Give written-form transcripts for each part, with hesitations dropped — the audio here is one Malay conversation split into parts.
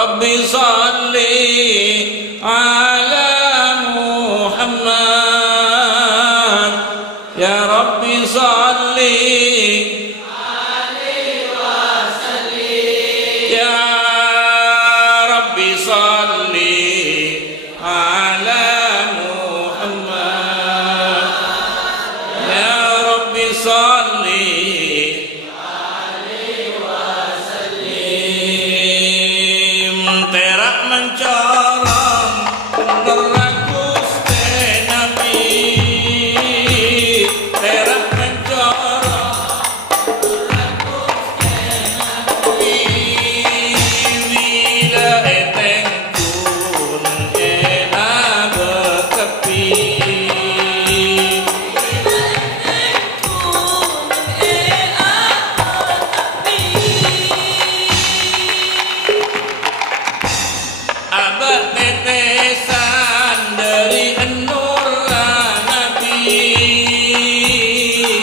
Rabbi salli ala Muhammad. Ya Rabbi salli alaihi wasallim. Ya Rabbi salli ala Muhammad. Ya Rabbi salli alaihi wasallim. Terak mencorong neragus Nabi. Terak mencorong neragus Nabi. Bila eteng kun ena bekepi. Abad tetesan dari nur Nabi.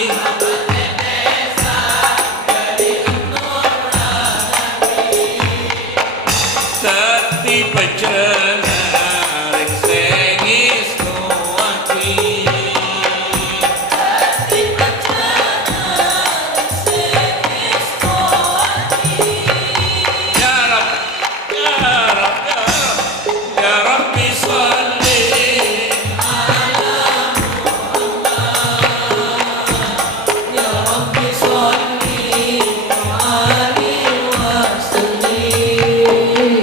Abad tetesan dari nur Nabi. Setiap jenaring sengis nuati. Setiap jenaring sengis nuati. Ya Rab, ya Rab, ya Rab. Ya Rabbi salli ala Muhammad. Ya Rabbi salli alaihi wasallim.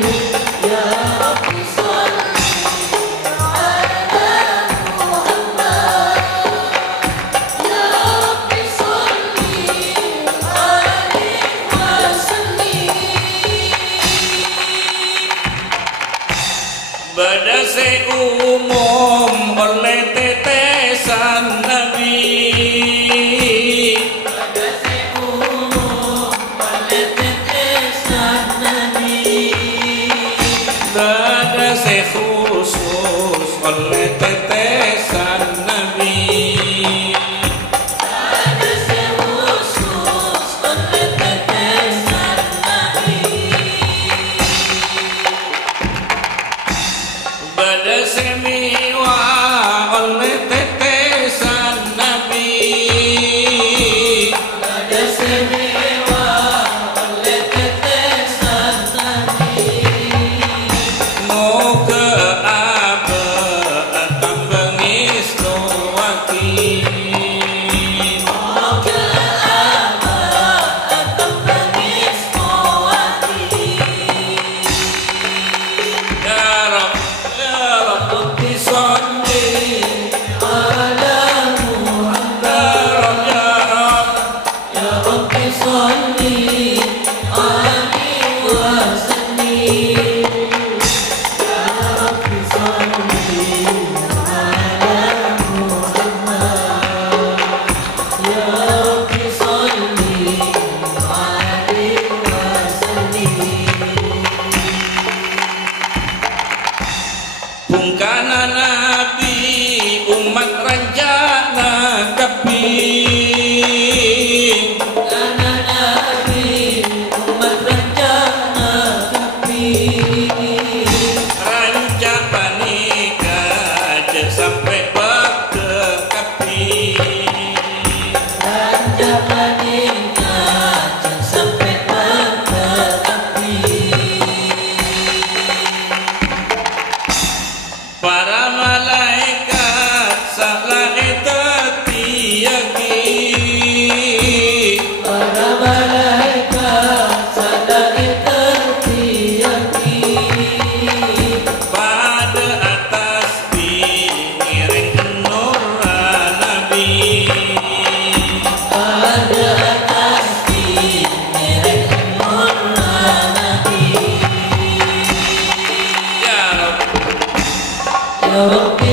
Ya Rabbi salli ala Muhammad. Ya Rabbi salli alaihi wasallim. Badase umum oleh tetesan Nabi. Badase umum oleh tetesan Nabi. Badase khusus oleh tetesan Nabi. Badase khusus oleh tetesan Nabi. Badase miwa oleh tetesan Nabi. Badase miwa oleh tetesan Nabi. Moga apa akan bengis nuwaki. Moga apa akan bengis nuwaki. Ya Rab, ya Rabbi salli ala Muhammad. Ya Rab, ya Rabbi salli alaihi wasallim. Ya Rabbi salli ala Muhammad. Ya Rabbi salli alaihi wasallim. Bungkana Nabi umat ranjana kapi. Bungkana Nabi umat ranjana kapi. Ranca panika aja sampai ke kapi. Ranca panika aja sampai ke kapi. Para malaikat salah etatiaki. Para malaikat salah etatiaki. Pada atas pingiring nur Nabi. Pada atas pingiring nur Nabi. Ya Rabbi, ya Rabbi